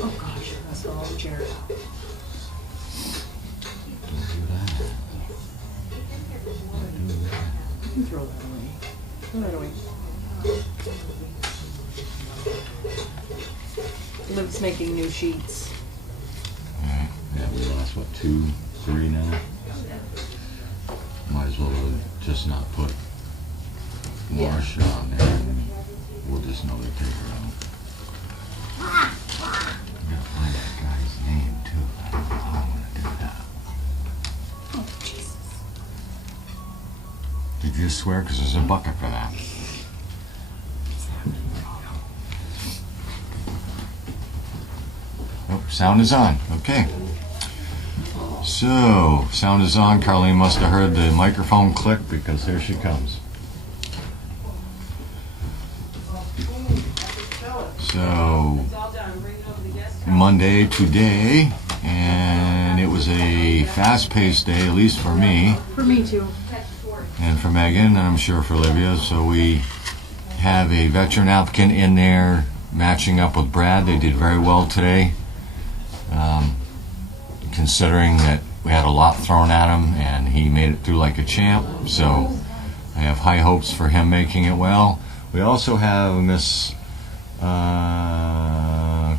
Oh gosh, that's the wrong chair. Don't do that. You can throw that away. Throw that away. Liv's making new sheets. Alright, yeah, we lost what, 2, 3 now? Might as well just not put wash on there and we'll just know to take her out. I gotta find that guy's name too. I don't want to do that. Oh, Jesus. Did you swear? Because there's a bucket for that. Oh, sound is on. Okay. So, sound is on. Carlene must have heard the microphone click because here she comes. So, Monday today, and it was a fast-paced day, at least for me. For me too. And for Megan, and I'm sure for Olivia. So we have a veteran applicant in there matching up with Brad. They did very well today, considering that we had a lot thrown at him and he made it through like a champ. So I have high hopes for him making it well. We also have Miss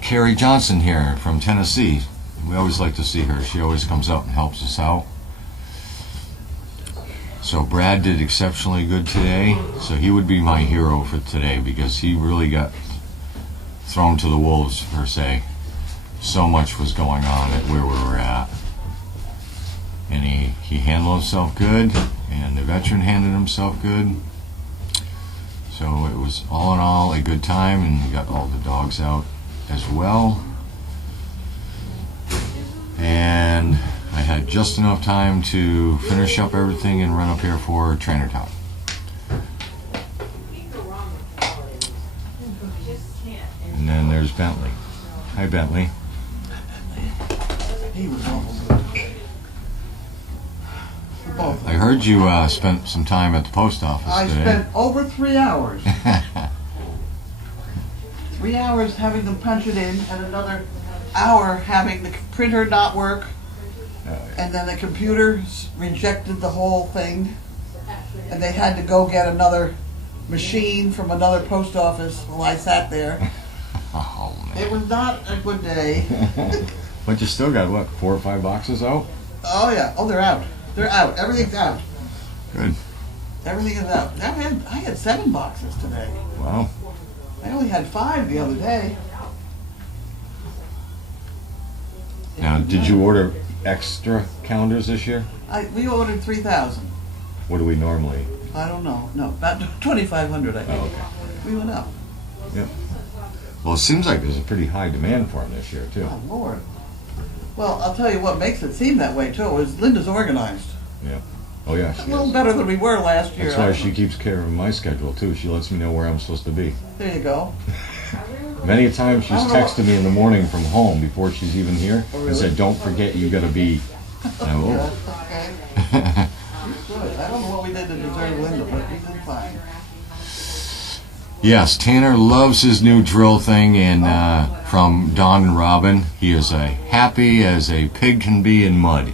Carrie Johnson here from Tennessee. We always like to see her. She always comes out and helps us out. So Brad did exceptionally good today. So he would be my hero for today because he really got thrown to the wolves, per se. So much was going on at where we were at. And he handled himself good, and the veteran handled himself good. So it was all in all a good time, and we got all the dogs out as well. And I had just enough time to finish up everything and run up here for trainer talk. And then there's Bentley. Hi, Bentley. He was awful good. I heard you spent some time at the post office I today. spent over 3 hours. 3 hours having them punch it in, and another hour having the printer not work, and then the computer rejected the whole thing, and they had to go get another machine from another post office while I sat there. Oh, man. It was not a good day. But you still got, what, 4 or 5 boxes out? Oh yeah, oh they're out. They're out. Everything's out. Good. Everything is out. I had 7 boxes today. Wow. I only had 5 the other day. Now, did you order extra calendars this year? We ordered 3,000. What do we normally? I don't know. No, about 2,500 I think. Oh, okay. We went up. Yep. Well, it seems like there's a pretty high demand for them this year, too. Oh Lord. Well, I'll tell you what makes it seem that way too is Linda's organized. Yeah. Oh, yeah, A she little is. better than we were last year. That's why she keeps care of my schedule, too. She lets me know where I'm supposed to be. There you go. Many a time she's I don't know what- texted me in the morning from home before she's even here Oh, and really? said, don't forget you gotta be. And I, Yeah, oh. okay. Good. I don't know what we did to deserve Linda, but we did fine. Yes, Tanner loves his new drill thing and from Don and Robin. He is happy as a pig can be in mud.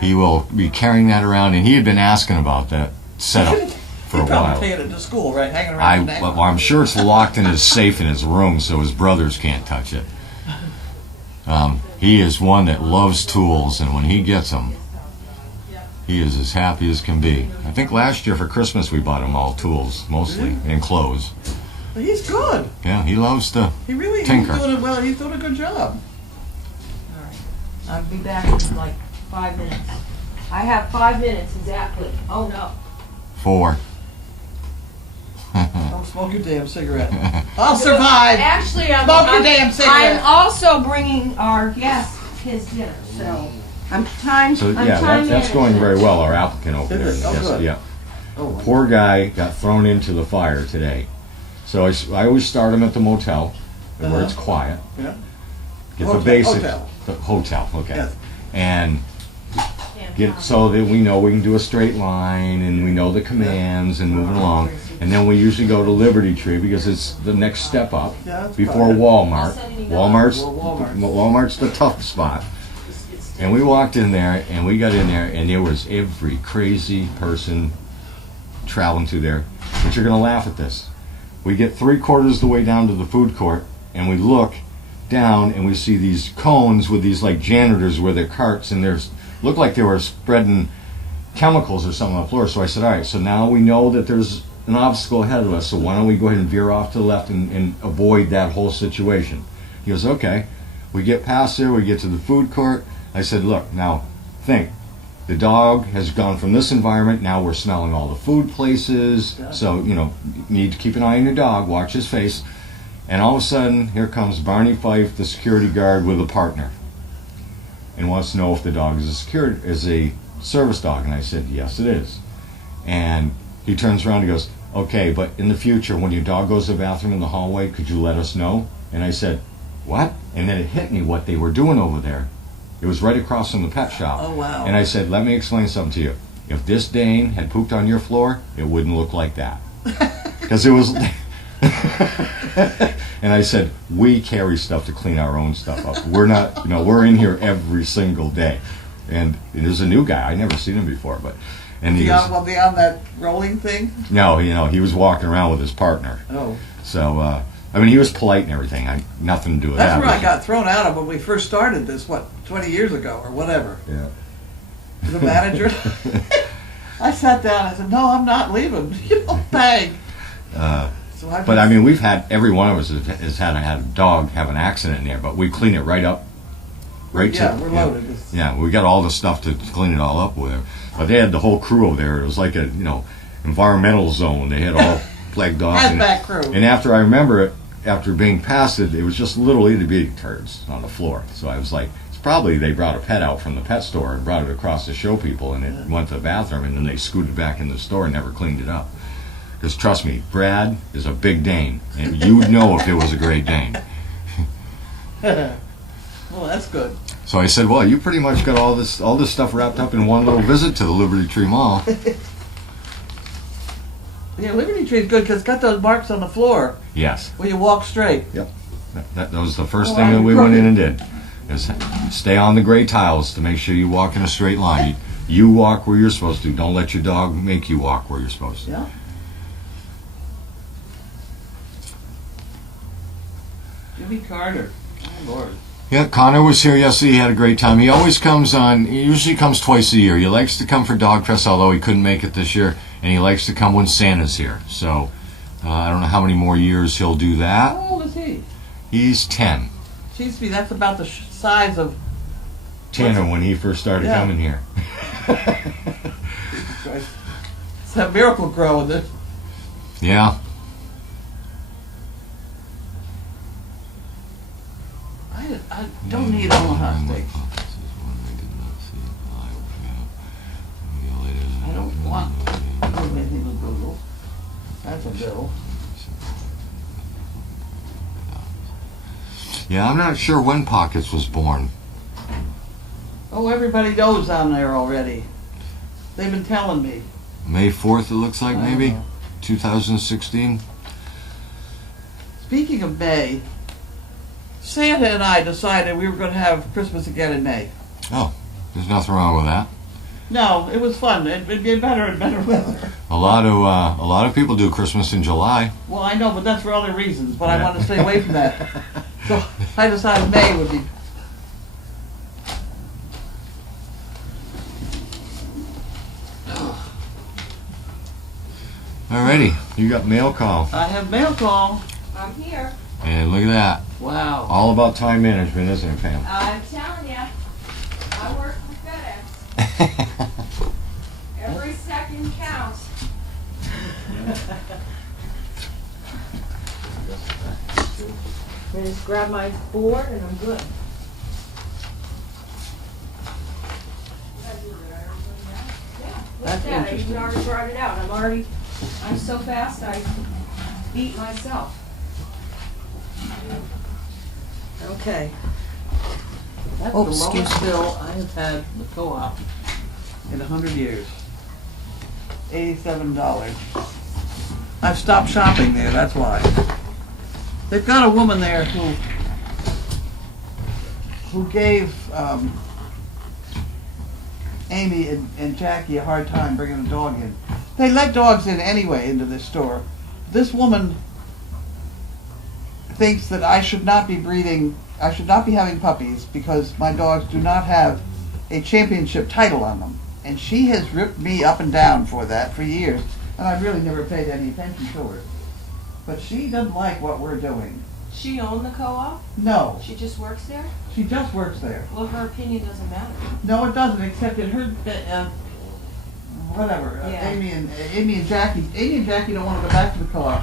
He will be carrying that around, and he had been asking about that setup for a He probably while. taking it to school, right? Hanging around the neck. Well, I'm sure it's locked in his safe in his room, so his brothers can't touch it. He is one that loves tools, and when he gets them, he is as happy as can be. I think last year for Christmas we bought him all tools, mostly, and clothes. But he's good. Yeah, he loves to He really tinker. he's doing it well. He's doing a good job. All right. I'll be back in like 5 minutes. I have 5 minutes exactly. Oh no. 4. Don't smoke your damn cigarette. I'll survive. Actually, Smoke your damn cigarette. I'm also bringing our guest his dinner, so I'm time. So I'm yeah, time that's going management. very well. Our applicant over there. Is it? Oh, Yes, good. yeah. Oh, Poor guy got thrown into the fire today. So I always start him at the motel, where it's quiet. yeah. Get Hotel, the basics. hotel. The hotel, okay. Yes. And get so that we know we can do a straight line and we know the commands and moving along. And then we usually go to Liberty Tree because it's the next step up Yeah, that's before fine. Walmart. Walmart's Walmart. Walmart's the tough spot. And we walked in there, and we got in there, and there was every crazy person traveling through there. But you're gonna laugh at this. We get 3/4 of the way down to the food court, and we look down, and we see these cones with these like janitors with their carts, and there's looked like they were spreading chemicals or something on the floor. So I said, all right, so now we know that there's an obstacle ahead of us, so why don't we go ahead and veer off to the left and avoid that whole situation? He goes, okay. We get past there, we get to the food court. I said, look, now think. The dog has gone from this environment, now we're smelling all the food places, so, you know, you need to keep an eye on your dog, watch his face. And all of a sudden, here comes Barney Fife, the security guard, with a partner, and wants to know if the dog is a service dog. And I said, yes, it is. And he turns around and goes, okay, but in the future, when your dog goes to the bathroom in the hallway, could you let us know? And I said, what? And then it hit me what they were doing over there. It was right across from the pet shop. Oh, wow. And I said, let me explain something to you. If this Dane had pooped on your floor, it wouldn't look like that. Because it was... And I said, we carry stuff to clean our own stuff up. We're not, you know, we're in here every single day. And there's a new guy. I never seen him before, but... And he goes, Well, beyond that rolling thing? no, you know, he was walking around with his partner. Oh. So, I mean, he was polite and everything. Nothing to do with that. That's where I got thrown out of when we first started this, 20 years ago or whatever. Yeah. The manager. I sat down, I said, no, I'm not leaving. You know, bang. But I mean, we've had, every one of us has had a dog have an accident in there, but we clean it right up. Right yeah, to, we're loaded. Yeah, we got all the stuff to clean it all up with. But they had the whole crew over there. It was like a, you know, environmental zone. They had all flag dogs. Hazmat crew. And after I remember it, after being past it, it was just little itty bitty turds on the floor. So I was like, it's probably they brought a pet out from the pet store and brought it across to show people, and it went to the bathroom, and then they scooted back in the store and never cleaned it up. Because trust me, Brad is a big Dane, and you'd know if it was a Great Dane. Well, that's good. So I said, well, you pretty much got all this stuff wrapped up in one little visit to the Liberty Tree Mall. Yeah, Liberty Tree's good because it's got those marks on the floor Yes. where you walk straight. Yep. That was the first thing that we went in and did. Is stay on the gray tiles to make sure you walk in a straight line. You walk where you're supposed to. Don't let your dog make you walk where you're supposed to. Yeah. Jimmy Carter. My Lord. Yeah, Connor was here yesterday. He had a great time. He always comes on, he usually comes twice a year. He likes to come for Dog Fest, although he couldn't make it this year. And he likes to come when Santa's here. So, I don't know how many more years he'll do that. How old is he? He's 10. Seems to me that's about the size of... Tanner when he first started Yeah. coming here. It's that miracle grow in it. Yeah. I don't need Omaha steaks. I don't want anything with Google. That's a bill. Yeah, I'm not sure when Pockets was born. Oh, everybody knows on there already. They've been telling me. May 4th, it looks like, I don't maybe? know. 2016? Speaking of May, Santa and I decided we were going to have Christmas again in May. Oh, there's nothing wrong with that. No, it was fun. It'd be better and better weather. A lot of people do Christmas in July. Well, I know, but that's for other reasons. But I Yeah. want to stay away from that. So I decided May would be. Alrighty, you got mail call. I have mail call. I'm here. And look at that. Wow. All about time management, isn't it, Pam? I'm telling you, I work for FedEx. Every second counts. I just grab my board and I'm good. Yeah, look That's at that. I interesting. even already brought it out. I'm so fast I beat myself. Okay. That's Oh, the excuse lowest me. bill I have had the co-op in 100 years. $87. I've stopped shopping there, that's why. They've got a woman there who gave Amy and Jackie a hard time bringing a dog in. They let dogs in anyway into this store. This woman thinks that I should not be having puppies because my dogs do not have a championship title on them. And she has ripped me up and down for that for years, and I've really never paid any attention to her. But she doesn't like what we're doing. She owned the co-op? No, She just works there? she just works there. Well, her opinion doesn't matter. No, it doesn't, except in her, whatever, Yeah. Amy and Jackie don't want to go back to the co-op.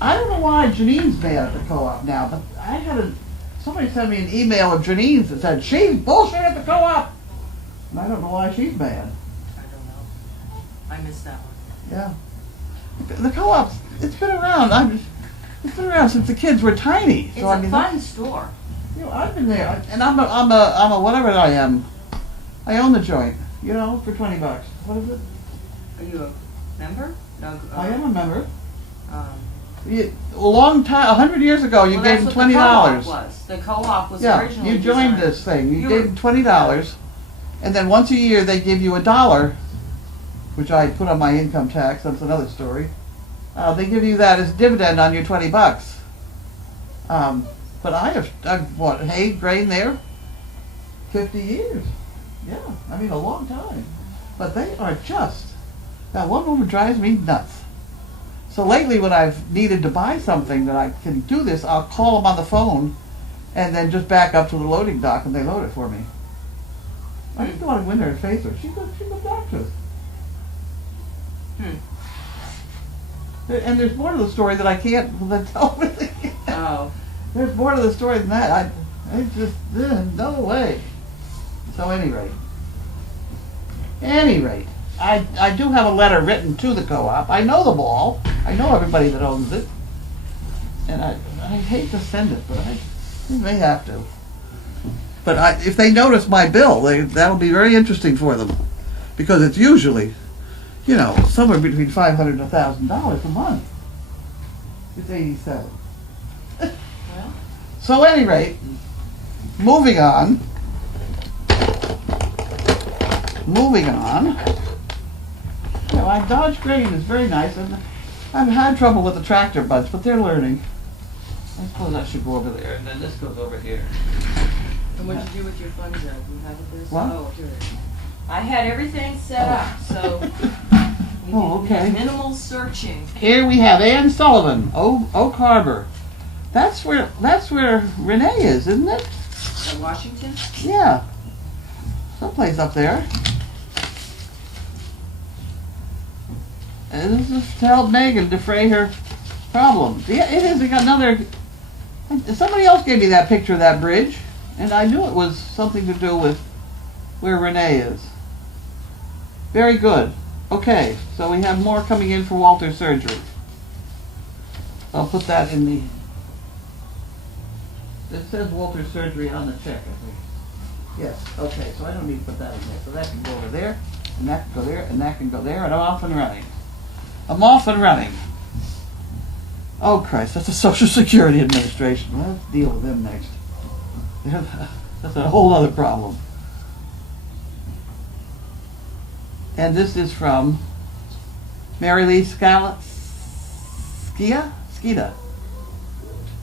I don't know why Janine's mad at the co-op now, but somebody sent me an email of Janine's that said, she's bullshit at the co-op! And I don't know why she's mad. I don't know. I missed that one. Yeah. The co-op, it's been around. It's been around since the kids were tiny. It's a fun store. You know, I've been there, and I'm a whatever I am. I own the joint, you know, for $20. What is it? Are you a member? No. I am a member. Um, A long time, 100 years ago, you well, gave that's them what $20. The co-op was. The co-op was Yeah, originally you joined designed- this thing. You You gave were- them $20, and then once a year they give you $1, which I put on my income tax. That's another story. They give you that as dividend on your $20. But I've what, hay, grain there, 50 years. Yeah, I mean a long time. But they are just, that one woman drives me nuts. So lately when I've needed to buy something that I can do this, I'll call them on the phone and then just back up to the loading dock and they load it for me. I just want to go in there and face her. She's a actress. And there's more to the story that I can't tell really. Oh. There's more to the story than that. I just, no way. So any rate, I do have a letter written to the co-op. I know them all. I know everybody that owns it. And I hate to send it, but I may have to. But if they notice my bill, that'll be very interesting for them. Because it's usually, you know, somewhere between $500 and $1,000 a month. It's 87. Well. So at any rate, moving on. You know, I Dodge Grain is very nice, and I've had trouble with the tractor buds, but they're learning. I suppose I should go over there, and then this goes over here. And what did you do with your funds then? You have it this? What? Oh, here it is. I had everything set up, so we Oh, did okay. minimal searching. Here we have Ann Sullivan, Oak Harbor. That's where Renee is, isn't it? At Washington? Yeah, someplace up there. And this is to help Megan defray her problems. Yeah, it is another. Somebody else gave me that picture of that bridge, and I knew it was something to do with where Renee is. Very good. Okay, so we have more coming in for Walter's surgery. I'll put that in the. It says Walter's surgery on the check, I think. Yes. Okay, so I don't need to put that in there. So that can go over there, and that can go there, and that can go there, and I'm off and running. I'm off and running. Oh Christ, that's the Social Security Administration. Well, let's deal with them next. That's a whole other problem. And this is from Mary Lee Skida,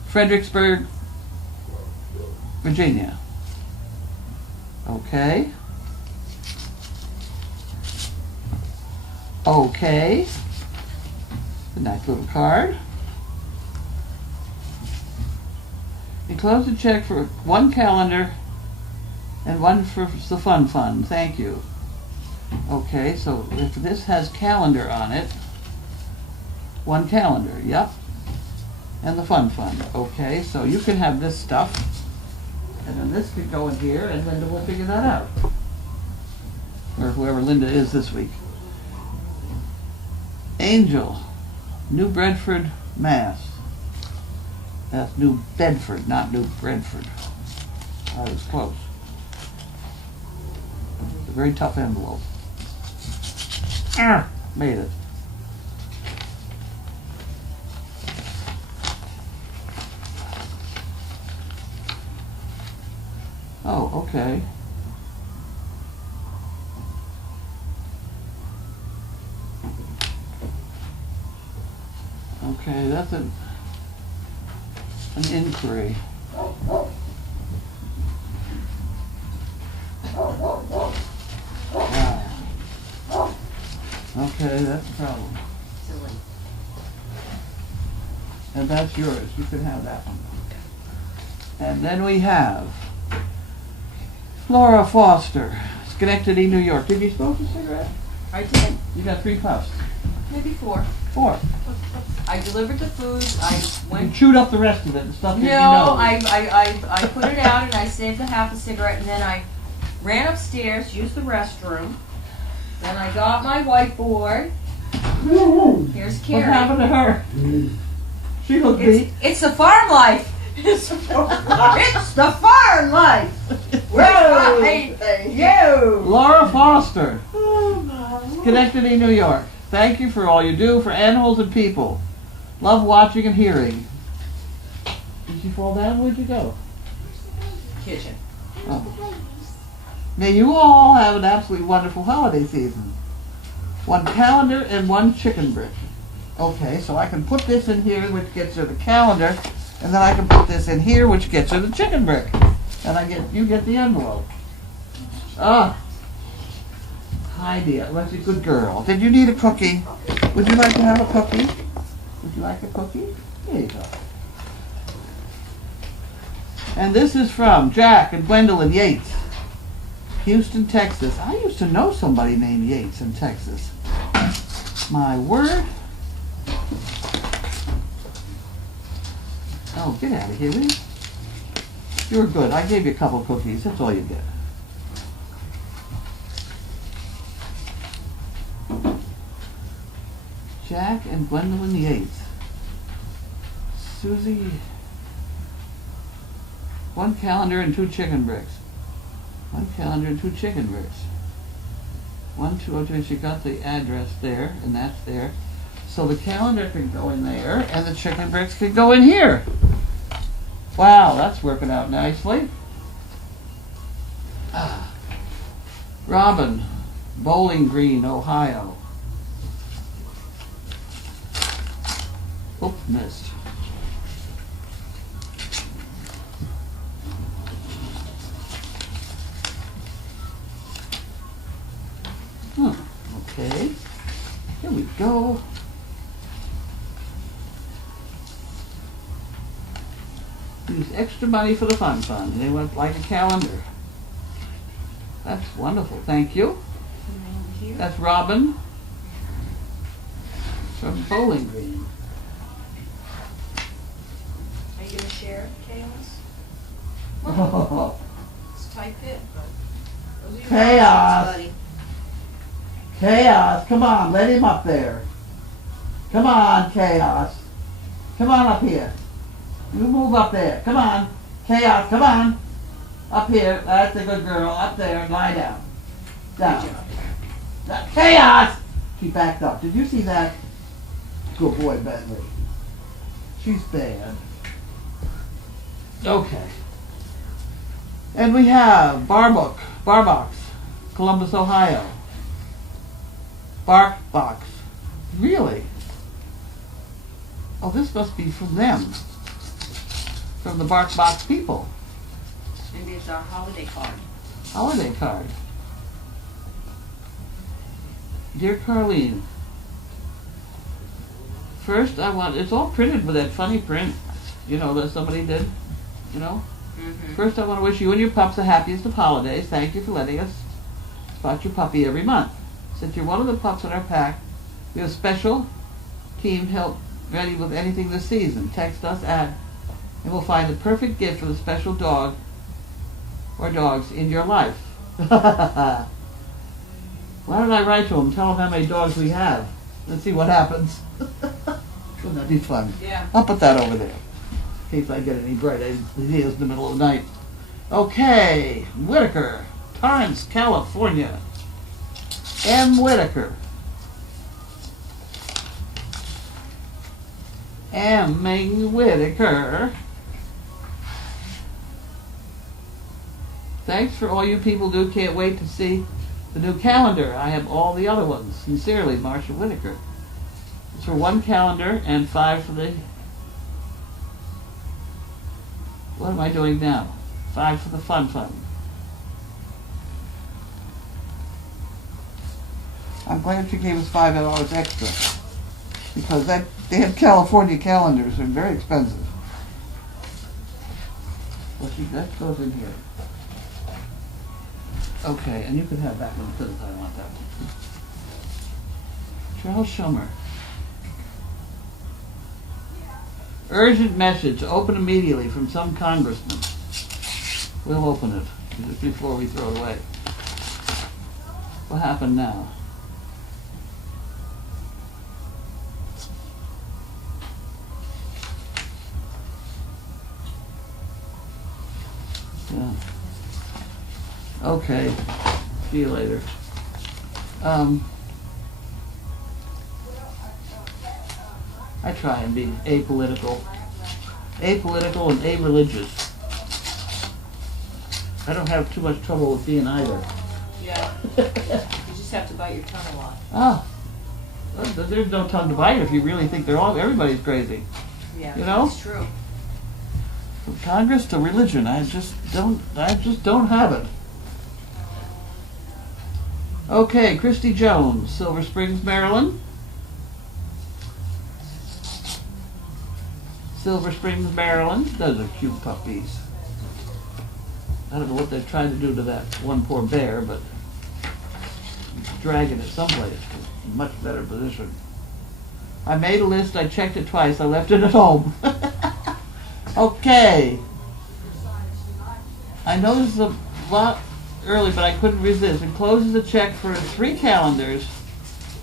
Fredericksburg, Virginia. Okay. Okay. A nice little card. Enclose a check for one calendar and one for the fun fund. Thank you. Okay, so if this has calendar on it, one calendar, yep. And the fun fund. Okay, so you can have this stuff. And then this could go in here, and Linda will figure that out. Or whoever Linda is this week. Angel, New Bedford, Mass. That's New Bedford, not New Bedford. I was close. It's a very tough envelope. Made it. Okay. Okay, that's an inquiry. Wow. Okay, that's a problem. Silly. And that's yours. You can have that one. And then we have Laura Foster, Schenectady, New York. Did you smoke a cigarette? I did. You got 3 puffs. Maybe 4. 4. I delivered the food. I You went. chewed up the rest of it and stuffed it in your No, nose. I put it out and I saved a half a cigarette and then I ran upstairs, used the restroom. Then I got my whiteboard. Here's What Carrie. happened to her? She looked beat. It's the farm life. It's the farm life. Whoa! Yo. Laura Foster, Schenectady, New York. Thank you for all you do for animals and people. Love watching and hearing. Did she fall down? Where'd you go? Kitchen. Oh. May you all have an absolutely wonderful holiday season. 1 calendar and 1 chicken brick. Okay, so I can put this in here, which gets her the calendar, and then I can put this in here, which gets her the chicken brick. And you get the envelope. Ah. Heidi, that's a good girl. Did you need a cookie? Would you like to have a cookie? Would you like a cookie? Here you go. And this is from Jack and Gwendolyn Yates, Houston, Texas. I used to know somebody named Yates in Texas. My word. Oh, get out of here, will you? You're good. I gave you a couple cookies. That's all you get. Jack and Gwendolyn Yates. Susie. 1 calendar and 2 chicken bricks. 1 calendar and 2 chicken bricks. 1202. She got the address there, and that's there. So the calendar can go in there, and the chicken bricks can go in here. Wow, that's working out nicely. Robin, Bowling Green, Ohio. Oop, missed. Okay, here we go. Use extra money for the fun fund. They would like a calendar. That's wonderful. Thank you. That's Robin from Bowling Green. Are you gonna share chaos? Oh, It's tight fit, but those are your Chaos. options, buddy. Chaos, come on, let him up there. Come on, Chaos. Come on up here. You move up there. Come on. Chaos, come on. Up here. That's a good girl. Up there. Lie down. Down. Chaos! She backed up. Did you see that? Good boy, Bentley. She's bad. Okay. And we have Barbox, Columbus, Ohio. Bark Box. Really? Oh, this must be from them. From the Bark Box people. Maybe it's our holiday card. Holiday card. Dear Carlene, first it's all printed with that funny print, you know, that somebody did, you know. Mm-hmm. First, I want to wish you and your pups the happiest of holidays. Thank you for letting us spot your puppy every month. Since you're one of the pups in our pack, we have a special team help ready with anything this season. Text us and we'll find the perfect gift for the special dog or dogs in your life. Why don't I write to them, tell them how many dogs we have? Let's see what happens. Wouldn't that be fun? Yeah. I'll put that over there in case I get any bright ideas in the middle of the night. Okay, Whitaker, Torrance, California. M. Whitaker. M. Whitaker. Thanks for all you people do. Can't wait to see the new calendar. I have all the other ones. Sincerely, Marcia Whitaker. It's for one calendar and 5 for the... What am I doing now? 5 for the fun fund. I'm glad she gave us $5 extra, because they have California calendars. They're very expensive. Well, that goes in here. Okay, and you can have that one because I want that one. Charles Schumer. Urgent message, open immediately from some congressman. We'll open it just before we throw it away. What happened now? Yeah. Okay. See you later. I try and be apolitical and a-religious. I don't have too much trouble with being either. Yeah. You just have to bite your tongue a lot. Oh, there's no tongue to bite if you really think everybody's crazy. Yeah, You know? it's true. From Congress to religion, I just don't have it. Okay, Christy Jones, Silver Springs, Maryland. Silver Springs, Maryland. Those are cute puppies. I don't know what they're trying to do to that one poor bear, but dragging it someplace to a much better position. I made a list, I checked it twice, I left it at home. Okay. I know this is a lot early, but I couldn't resist. Encloses a check for 3 calendars,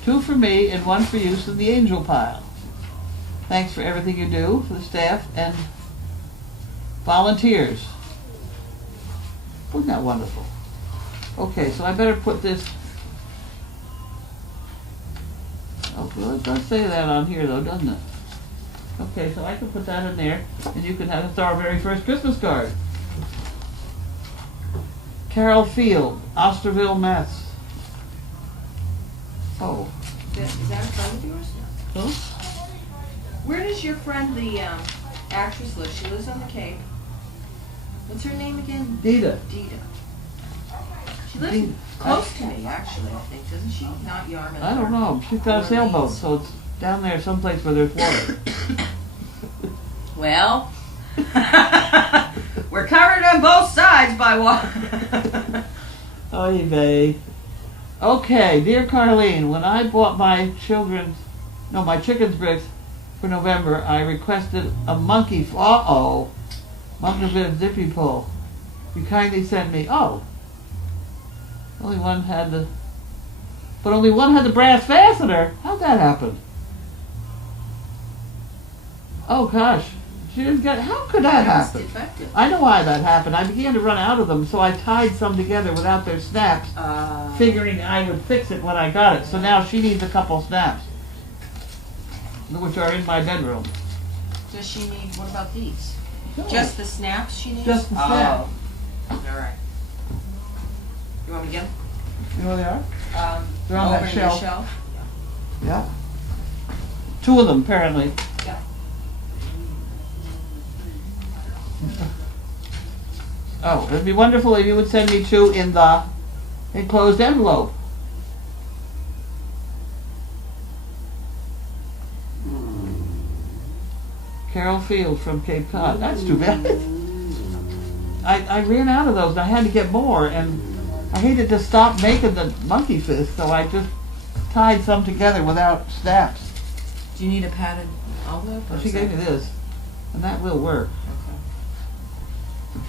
2 for me and 1 for use in the angel pile. Thanks for everything you do for the staff and volunteers. Wasn't that wonderful? Okay, so I better put this... Oh, well, it does say that on here though, doesn't it? Okay, so I can put that in there, and you can have it's our very first Christmas card. Carol Field, Osterville, Mass. Oh. Is that a friend of yours? Huh? Where does your friend, the actress, live? She lives on the Cape. What's her name again? Dita. Dita. She lives close to me, actually, I think, doesn't she? Not Yarmouth. I don't know. She's got a sailboat, so it's down there someplace where there's water. Well, we're covered on both sides by water. Oy vey. Okay, dear Carlene, when I bought my chicken's bricks for November, I requested a monkey zippy pull. You kindly sent me, only one had the brass fastener. How'd that happen? Oh gosh, she didn't get. How could that happen? Defective. I know why that happened. I began to run out of them, so I tied some together without their snaps, figuring I would fix it when I got it. So now she needs a couple snaps, which are in my bedroom. Does she need? What about these? No. Just the snaps she needs. Just the snaps. All right. You want me to get them? You know where they are? They're on over that to your shelf. Yeah. 2 of them, apparently. Yeah. Oh, it'd be wonderful if you would send me 2 in the enclosed envelope. Carol Field from Cape Cod. That's too bad. I ran out of those and I had to get more, and I hated to stop making the monkey fist, so I just tied some together without snaps. Do you need a padded envelope? She gave me this, and that will work. Okay.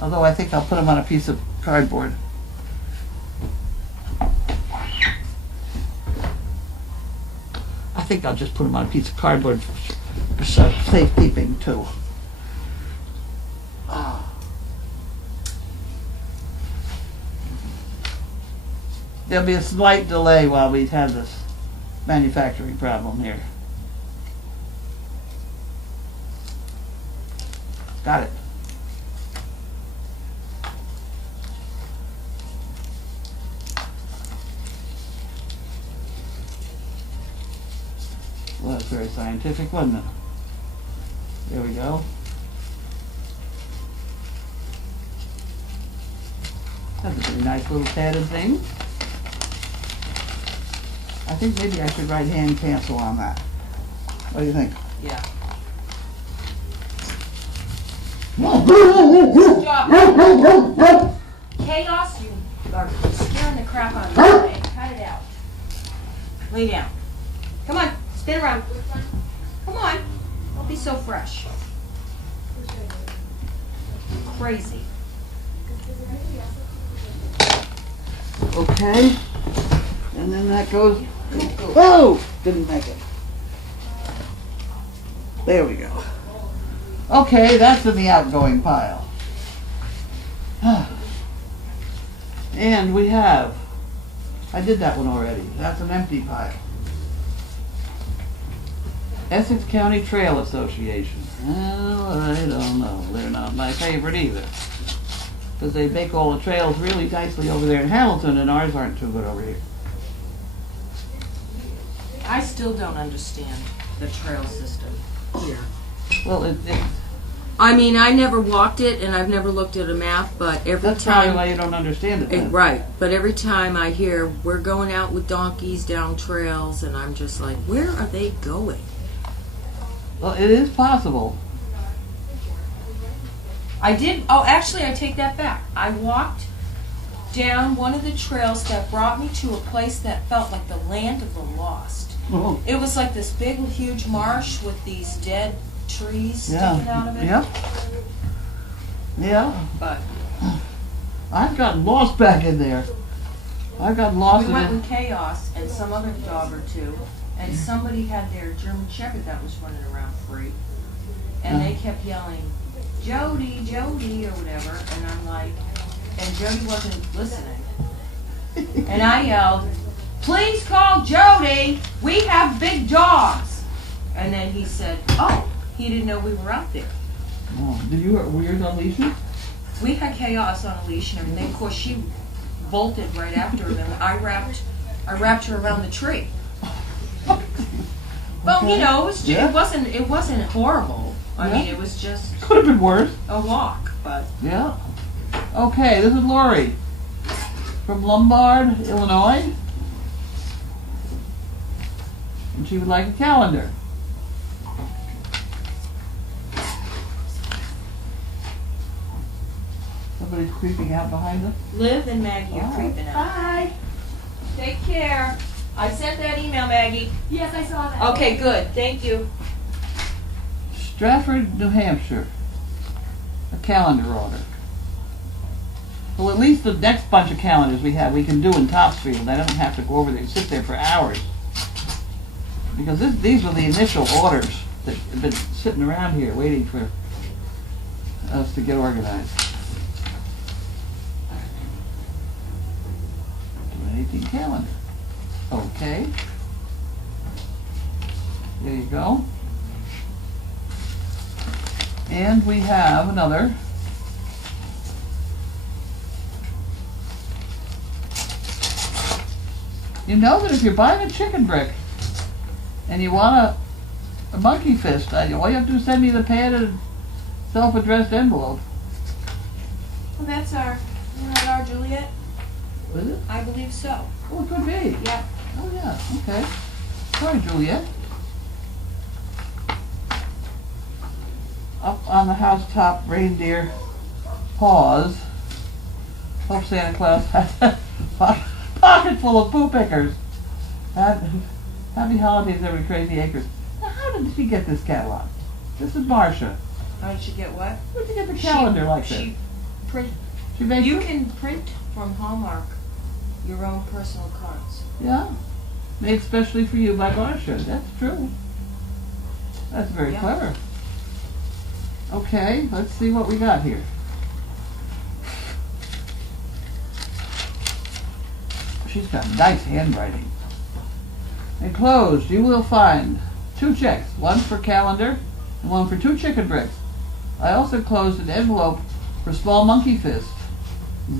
Although I think I'll put them on a piece of cardboard. I think I'll just put them on a piece of cardboard for safekeeping too. There'll be a slight delay while we have this manufacturing problem here. Got it. very scientific, wasn't it? There we go. That's a pretty nice little padded thing. I think maybe I should write hand cancel on that. What do you think? Yeah. Stop. Chaos, you are scaring the crap out of me. Cut it out. Lay down. Come on, spin around. Come on. Don't be so fresh. Crazy. Okay. And then that goes. Oh! Didn't make it. There we go. Okay, that's in the outgoing pile. And we have. I did that one already. That's an empty pile. Essex County Trail Association. Well, I don't know. They're not my favorite either. Because they make all the trails really nicely over there in Hamilton, and ours aren't too good over here. I still don't understand the trail system here. Well, I mean, I never walked it, and I've never looked at a map, but every that's probably time... why you don't understand it then. Right, but every time I hear, we're going out with donkeys down trails, and I'm just like, where are they going? Well, it is possible. Actually, I take that back. I walked down one of the trails that brought me to a place that felt like the land of the lost. Oh. It was like this big, huge marsh with these dead trees sticking out of it. Yep. Yeah. But I've gotten lost back in there. I got lost we in went it. with Chaos and some other dog or two, and somebody had their German Shepherd that was running around free, and they kept yelling, Jody, Jody, or whatever, and I'm like, and Jody wasn't listening. And I yelled, please call Jody, we have big dogs. And then he said, oh, he didn't know we were out there. Oh, were yours on leashes? We had Chaos on a leash and everything. Of course, she bolted right after him, and I wrapped her around the tree. Well, you know, it wasn't horrible. I mean, it was just Could have been worse. a walk, but Yeah. Okay, this is Lori from Lombard, Illinois. And she would like a calendar. Somebody's creeping out behind us. Liv and Maggie are creeping out. Bye. Take care. I sent that email, Maggie. Yes, I saw that. Okay, good. Thank you. Stratford, New Hampshire. A calendar order. Well, at least the next bunch of calendars we have, we can do in Topsfield. I don't have to go over there and sit there for hours. Because these were the initial orders that have been sitting around here waiting for us to get organized. 2018 calendar. Okay. There you go. And we have another. You know that if you're buying a chicken brick and you want a monkey fist, all you have to do is send me the padded self-addressed envelope. Well, that's our Juliet. Is it? I believe so. Oh, it could be. Yeah. Oh, yeah. Okay. Sorry, Juliet. Up on the housetop, reindeer paws. Hope Santa Claus has a pocket full of poo pickers. Happy holidays, every crazy acres. Now, how did she get this catalog? This is Marcia. How did she get what? Where'd you get the calendar like this? She print. She made You can print from Hallmark your own personal cards. Yeah. Made specially for you by Marcia. That's true. That's very Yeah. clever. Okay, let's see what we got here. She's got nice handwriting. Enclosed, you will find 2 checks, one for calendar and one for 2 chicken bricks. I also enclosed an envelope for small monkey fist,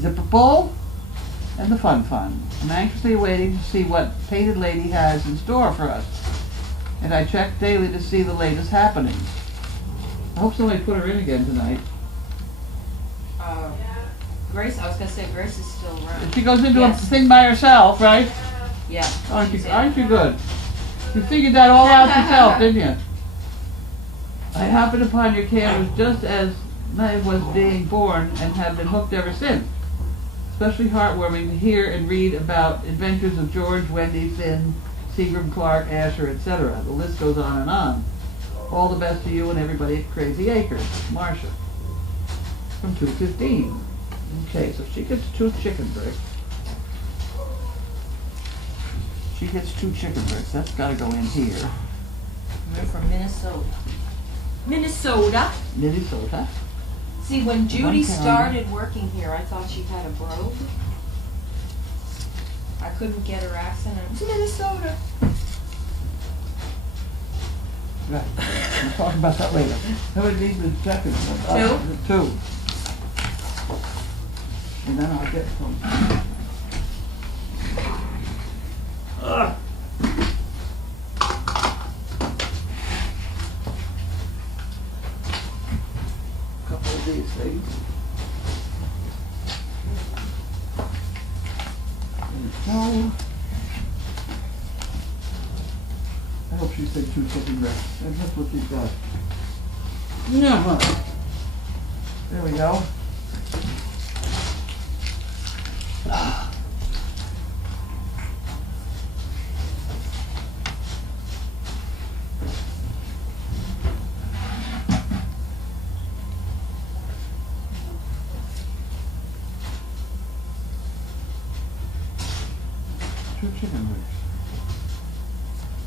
zipper pull, and the fun fund. I'm anxiously waiting to see what Painted Lady has in store for us. and I check daily to see the latest happenings. I hope somebody put her in again tonight. Grace, I was gonna say Grace is still around. She goes into Yes. a thing by herself, right? Yeah. Aren't she's you, in. aren't you good? You figured that all out yourself, didn't you? I happened upon your canvas just as Mae was being born and have been hooked ever since. Especially heartwarming to hear and read about adventures of George, Wendy, Finn, Seagram, Clark, Asher, etc. The list goes on and on. All the best to you and everybody at Crazy Acres. Marcia. From 215. Okay, so she gets 2 chicken bricks. She gets 2 chicken bricks. That's got to go in here. We're from Minnesota. Minnesota. Minnesota. See, when Judy One pound. started working here, I thought she had a brogue. I couldn't get her accent. It's Minnesota. Right. We'll talk about that later. How many need the second one? 2. And then I'll get some. Couple of these things. No. I hope she said 2 chicken breasts. That's what she's got. No. There we go. Two chicken wings.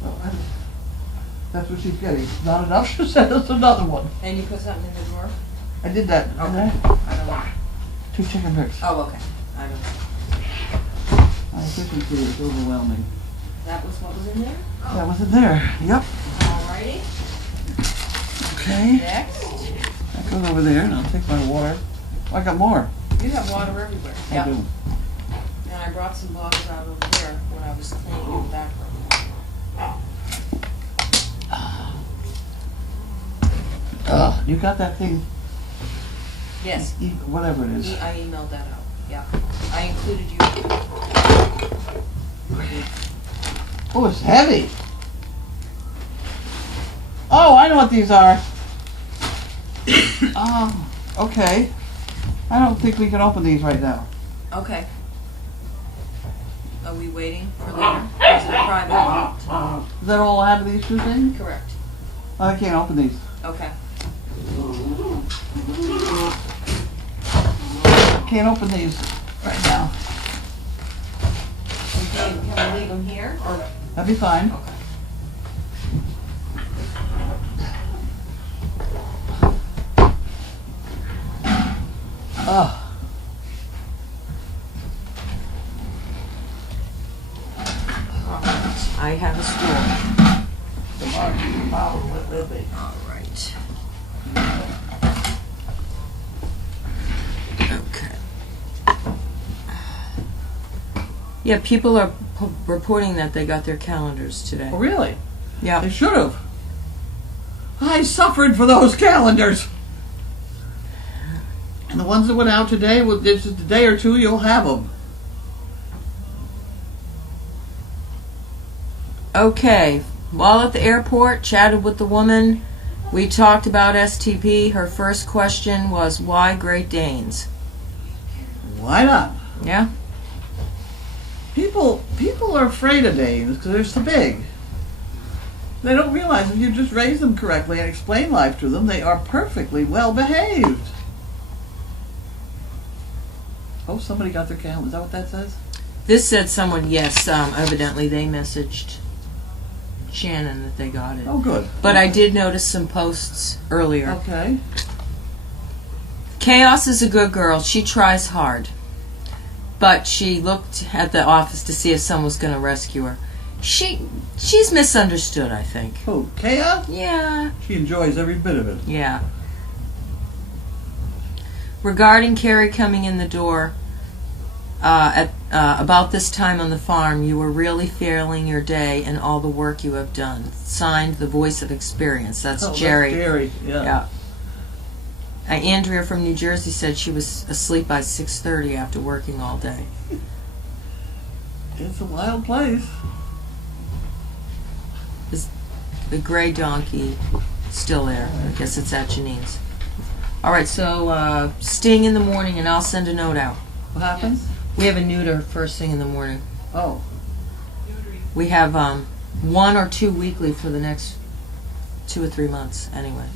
Well, that's what she's getting. Not enough, she said there's another one. And you put something in the drawer? I did that. Okay. didn't I? I don't know. 2 chicken wings. Oh, okay. I don't know. My efficiency is overwhelming. That was what was in there? That was in there. Yep. Alrighty. Okay. Next. That goes over there, and I'll take my water. Oh, I got more. You have water everywhere. I do. And I brought some bottles out over there when I was cleaning the back room. You got that thing? Yes. Whatever it is. I emailed that out. Yeah. I included you. Oh, it's heavy. Oh, I know what these are. Okay. I don't think we can open these right now. Okay. Are we waiting for later? Or is it a private one? Is that all I have of these 2 things? Correct. I can't open these. Okay. I can't open these right now. Can we leave them here? Or That'd be fine. okay. I have a stool. All right. Okay. Yeah, people are reporting that they got their calendars today. Oh, really? Yeah. They should have. I suffered for those calendars. And the ones that went out today, well, just a day or 2, you'll have them. Okay. While at the airport, chatted with the woman. We talked about STP. Her first question was, why Great Danes? Why not? Yeah? People are afraid of Danes because they're so big. They don't realize if you just raise them correctly and explain life to them, they are perfectly well behaved. Oh, somebody got their calendar. Is that what that says? This said someone, yes, evidently they messaged Shannon that they got it. Oh, good. But I did notice some posts earlier. Okay. Chaos is a good girl. She tries hard. But she looked at the office to see if someone was going to rescue her. She's misunderstood, I think. Oh, Chaos? Yeah. She enjoys every bit of it. Yeah. Regarding Carrie coming in the door, About this time on the farm, you were really feeling your day and all the work you have done. Signed, the voice of experience. That's Jerry. That's Jerry, yeah. Andrea from New Jersey said she was asleep by 6:30 after working all day. It's a wild place. Is the gray donkey still there? I guess it's at Janine's. All right, so Sting in the morning, and I'll send a note out. What happened? We have a neuter first thing in the morning. Oh. We have 1 or 2 weekly for the next 2 or 3 months, anyway.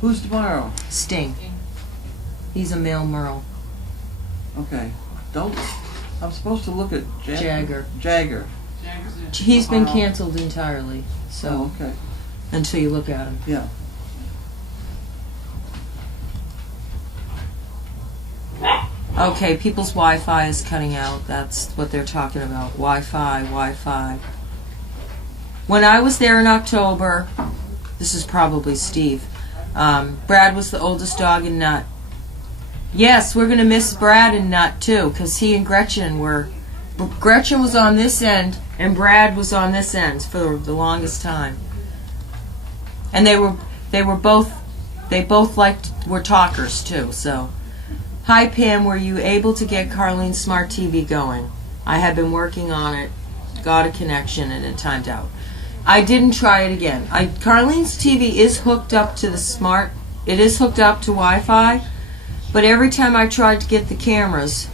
Who's tomorrow? Sting. He's a male merle. Okay. I'm supposed to look at Jagger. Jagger. He's been canceled entirely, so Oh, okay. until you look at him. Yeah. Okay, people's Wi-Fi is cutting out. That's what they're talking about. Wi-Fi. When I was there in October, this is probably Steve, Brad was the oldest dog in Nut. Yes, we're going to miss Brad and Nut too, because he and Gretchen was on this end and Brad was on this end for the longest time. And they both were talkers too, so. Hi Pam, were you able to get Carlene's smart TV going? I had been working on it, got a connection, and it timed out. I didn't try it again. Carlene's TV is hooked up to it is hooked up to Wi-Fi, but every time I tried to get the cameras,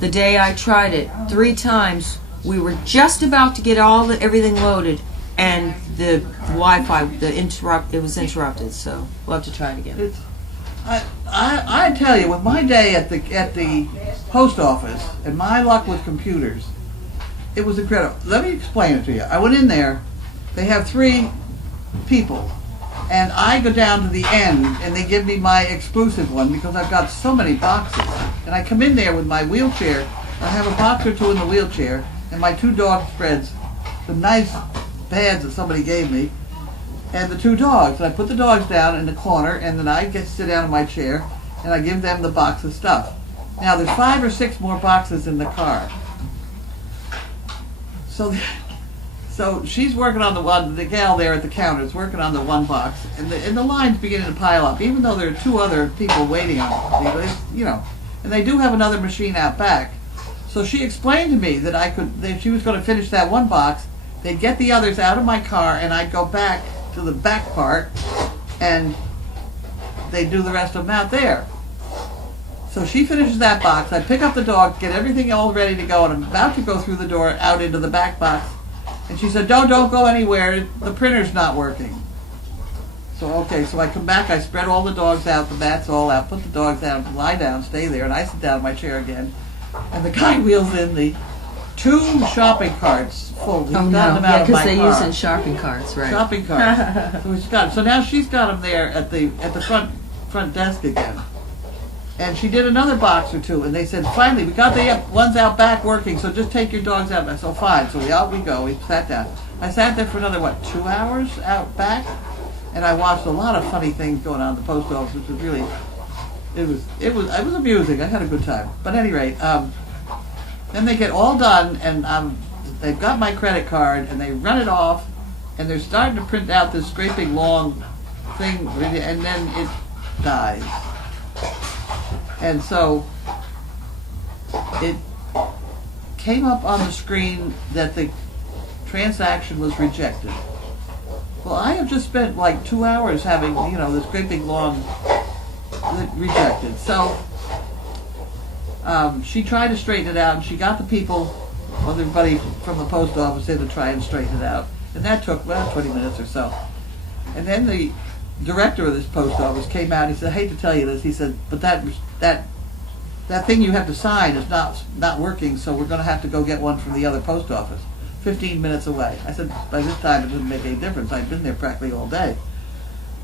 the day I tried it, 3 times, we were just about to get everything loaded, and the Wi-Fi, it was interrupted, so we'll have to try it again. I tell you, with my day at the post office and my luck with computers, it was incredible. Let me explain it to you. I went in there. They have 3 people, and I go down to the end, and they give me my exclusive one because I've got so many boxes. And I come in there with my wheelchair. I have a box or 2 in the wheelchair, and my 2 dog spreads, the nice pads that somebody gave me, and the 2 dogs. And I put the dogs down in the corner, and then I get to sit down in my chair, and I give them the box of stuff. Now there's 5 or 6 more boxes in the car. So she's working on the gal there at the counter is working on the 1 box, and the line's beginning to pile up, even though there are 2 other people waiting on it, and they do have another machine out back. So she explained to me that she was going to finish that 1 box, they'd get the others out of my car, and I'd go back to the back part, and they'd do the rest of them out there. So she finishes that box, I pick up the dog, get everything all ready to go, and I'm about to go through the door out into the back box, and she said, don't go anywhere, the printer's not working. So I come back, I spread all the dogs out, the mats all out, put the dogs down, lie down, stay there, and I sit down in my chair again, and the guy wheels in the 2 shopping carts full. He's gotten them out of my car. Because they use in shopping carts, right? Shopping carts. So now she's got them there at the front desk again. And she did another box or 2, and they said, finally, we got the ones out back working, so just take your dogs out. So fine. So out we go. We sat down. I sat there for another, 2 hours out back, and I watched a lot of funny things going on in the post office, which was really, it was amusing. I had a good time. But at any rate, then they get all done, and they've got my credit card, and they run it off, and they're starting to print out this scraping long thing, and then it dies. And so it came up on the screen that the transaction was rejected. Well, I have just spent 2 hours having, this scraping long rejected. So she tried to straighten it out, and she got the people, everybody from the post office in to try and straighten it out. And that took about 20 minutes or so. And then the director of this post office came out, he said, I hate to tell you this, he said, but that thing you have to sign is not working, so we're going to have to go get one from the other post office, 15 minutes away. I said, by this time it didn't make any difference, I'd been there practically all day.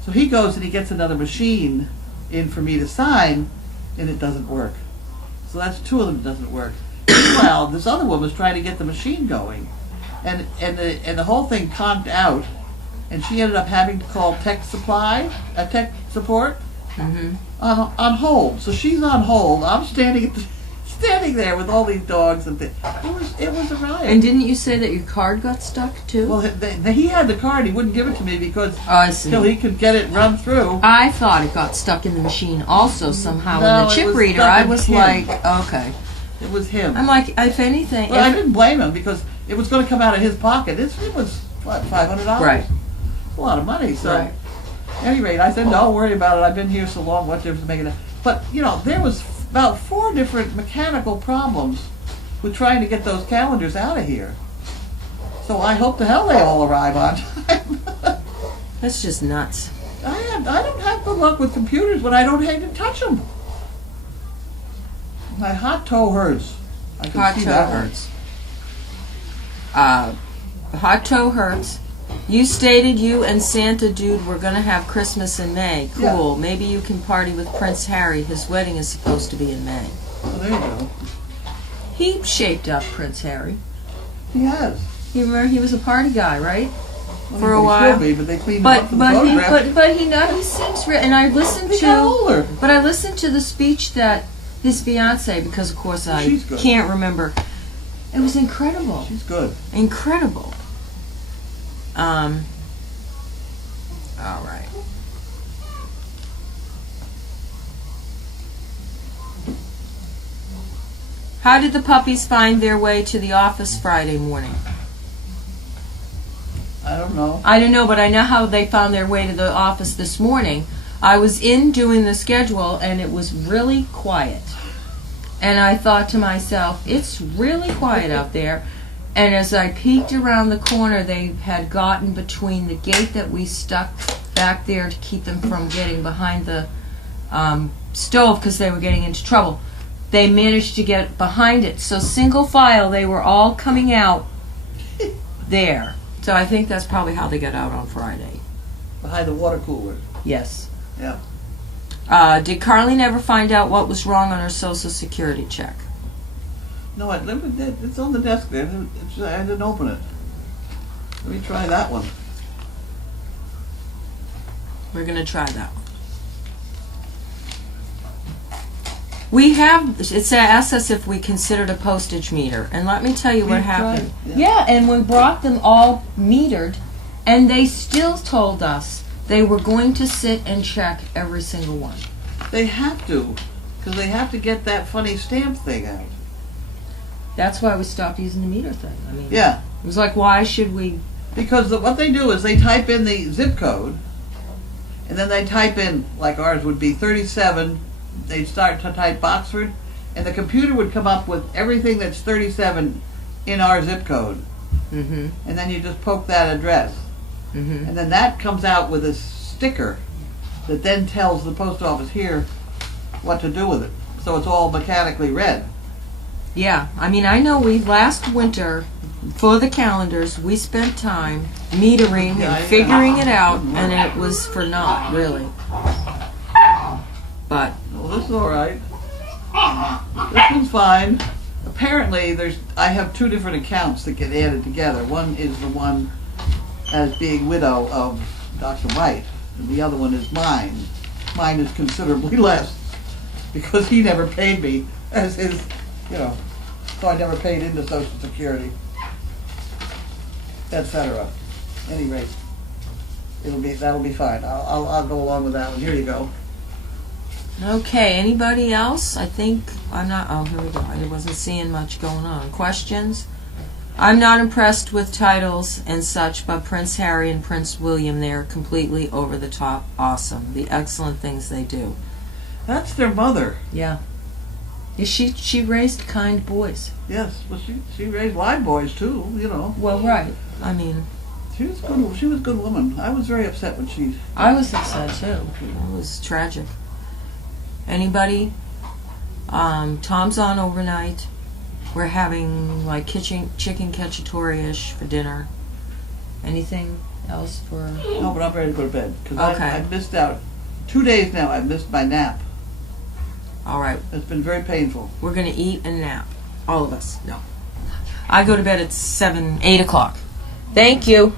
So he goes and he gets another machine in for me to sign, and it doesn't work. So that's 2 of them doesn't work. Meanwhile, this other woman's trying to get the machine going, and the whole thing conked out, and she ended up having to call tech support on hold. So she's on hold. I'm standing standing there with all these dogs and things. It was a riot. And didn't you say that your card got stuck too? Well, he had the card. He wouldn't give it to me because Oh, I see. till he could get it run through. I thought it got stuck in the machine also somehow No, in the it chip was reader. stuck I in was him. like, okay. It was him. I'm like, if anything, Well, I if, didn't blame him because it was going to come out of his pocket. It was what, $500? right, A lot of money. So, right. at any rate, I said, don't worry about it. I've been here so long. What difference is it making? But there was about 4 different mechanical problems with trying to get those calendars out of here. So I hope to hell they all arrive on time. That's just nuts. I don't have good luck with computers when I don't hate to touch them. My hot toe hurts. I can Hot see toe that one. hurts. Hot toe hurts. You stated you and Santa Dude were going to have Christmas in May. Cool. Yeah. Maybe you can party with Prince Harry. His wedding is supposed to be in May. Well, there you go. He shaped up Prince Harry. He has. You remember he was a party guy, right? Well, For a he while. should be, but they cleaned him up But for the but he photograph. he seems and I listened He got to older. but I listened to the speech that his fiance, because of course I She's good. can't remember. It was incredible. She's good. Incredible. All right. How did the puppies find their way to the office Friday morning? I don't know. I don't know, but I know how they found their way to the office this morning. I was in doing the schedule, and it was really quiet. And I thought to myself, it's really quiet out there. And as I peeked around the corner, they had gotten between the gate that we stuck back there to keep them from getting behind the stove because they were getting into trouble. They managed to get behind it. So single file, they were all coming out there. So I think that's probably how they got out on Friday. Behind the water cooler. Yes. Yeah. Did Carlene ever find out what was wrong on her Social Security check? No, it's on the desk there. I didn't open it. Let me try that one. We're going to try that one. We have, it asks us if we considered a postage meter. And let me tell you what We've happened. tried, Yeah, and we brought them all metered, and they still told us they were going to sit and check every single one. They have to, because they have to get that funny stamp thing out. That's why we stopped using the meter thing. I mean, Yeah, it was like, why should we? because what they do is they type in the zip code, and then they type in, like ours would be 37, they'd start to type Boxford, and the computer would come up with everything that's 37 in our zip code. Mm-hmm. And then you just poke that address. Mm-hmm. And then that comes out with a sticker that then tells the post office here what to do with it. So it's all mechanically read. Yeah, I mean, I know last winter, for the calendars, we spent time metering Yeah, and figuring it out, and it was for naught, really. But, Well, this is all right. This one's fine. Apparently, I have 2 different accounts that get added together. One is the one as being widow of Dr. White, and the other one is mine. Mine is considerably less because he never paid me as his, so I never paid into Social Security, etc. Any rate, that'll be fine. I'll go along with that one. Here you go. okay, anybody else? I think here we go. I wasn't seeing much going on. Questions? I'm not impressed with titles and such, but Prince Harry and Prince William, they're completely over the top awesome. The excellent things they do. That's their mother. Yeah. She raised kind boys. Yes, well, she raised live boys too. Well, right. I mean, She was good. She was a good woman. I was very upset when she. I was upset too. It was tragic. Anybody? Tom's on overnight. We're having like chicken cacciatore-ish for dinner. Anything else for? No, but I'm ready to go to bed because Okay. I missed out 2 days now. I've missed my nap. All right. It's been very painful. We're gonna eat and nap. All of us. No. I go to bed at 8 o'clock. Thank you.